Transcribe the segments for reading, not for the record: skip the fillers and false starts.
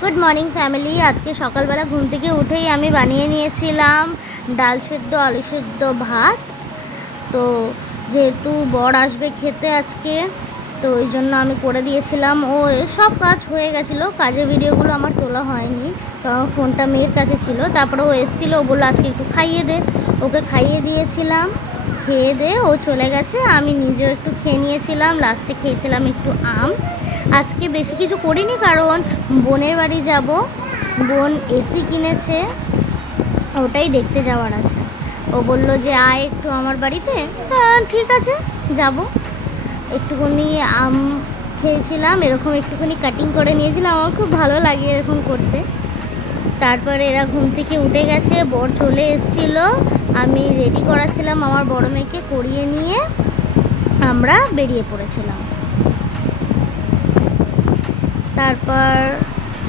Good morning family. आज के सकालबेला घुम থেকে উঠেই আমি বানিয়ে নিয়েছিলাম ডাল সেদ্ধ আলু সেদ্ধ ভাত। তো যেহেতু বর আসবে খেতে আজকে, তো ওই জন্য আমি করে দিয়েছিলাম। ও সব কাজ হয়ে গেছিলো, কাজের ভিডিওগুলো আমার তোলা হয়নি কারণ ফোনটা মেয়ের কাছে ছিল। তারপরে ও এসেছিলো, ও বললো আজকে একটু খাইয়ে দে, ওকে খাইয়ে দিয়েছিলাম। খেয়ে দে ও চলে গেছে, আমি নিজেও একটু খেয়ে নিয়েছিলাম। লাস্টে খেয়েছিলাম একটু আম। আজকে বেশি কিছু করিনি কারণ বোনের বাড়ি যাব, বোন এসি কিনেছে, ওটাই দেখতে যাওয়ার আছে। ও বলল যে আয় একটু আমার বাড়িতে, তা ঠিক আছে যাব। একটুখানি আম খেয়েছিলাম, এরকম একটুখানি কাটিং করে নিয়েছিলাম, আমার খুব ভালো লাগে এরকম করতে। তারপরে এরা ঘুম থেকে উঠে গেছে, বর চলে এসেছিলো, আমি রেডি করাছিলাম আমার বড় মেয়েকে, করিয়ে নিয়ে আমরা বেরিয়ে পড়েছিলাম। তারপর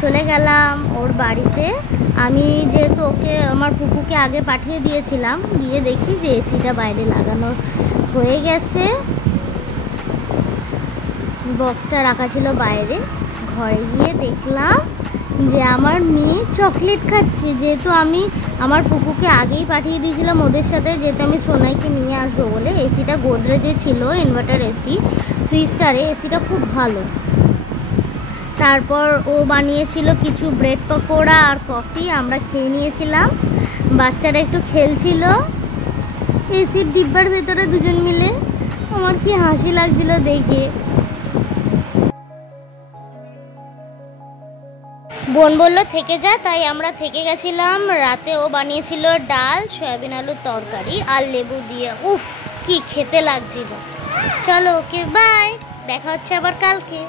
চলে গেলাম ওর বাড়িতে। আমি যেহেতু ওকে আমার পুকুকে আগে পাঠিয়ে দিয়েছিলাম, গিয়ে দেখি যে এসিটা বাইরে লাগানো হয়ে গেছে, বক্সটা রাখা ছিল বাইরে। ঘরে গিয়ে দেখলাম যে আমার মেয়ে চকলেট খাচ্ছে। যেহেতু আমি আমার পুকুকে আগেই পাঠিয়ে দিয়েছিলাম ওদের সাথে, যেহেতু আমি সোনাইকে নিয়ে আসবো বলে। এসিটা গোদরেজে ছিল, ইনভার্টার এসি, 3 স্টারে, এসিটা খুব ভালো। তারপর ও বানিয়েছিল কিছু ব্রেড পকোড়া আর কফি, আমরা খেয়ে নিয়েছিলাম। বাচ্চারা একটু খেলছিল এসির ডিব্বার ভেতরে দুজন মিলে, আমার কি হাসি লাগছিল দেখে। বোন বললো থেকে যা, তাই আমরা থেকে গেছিলাম। রাতে ও বানিয়েছিল ডাল, সয়াবিন আলুর তরকারি আর লেবু দিয়ে, উফ কি খেতে লাগছিল। চলো ওকে বাই, দেখা হচ্ছে আবার কালকে।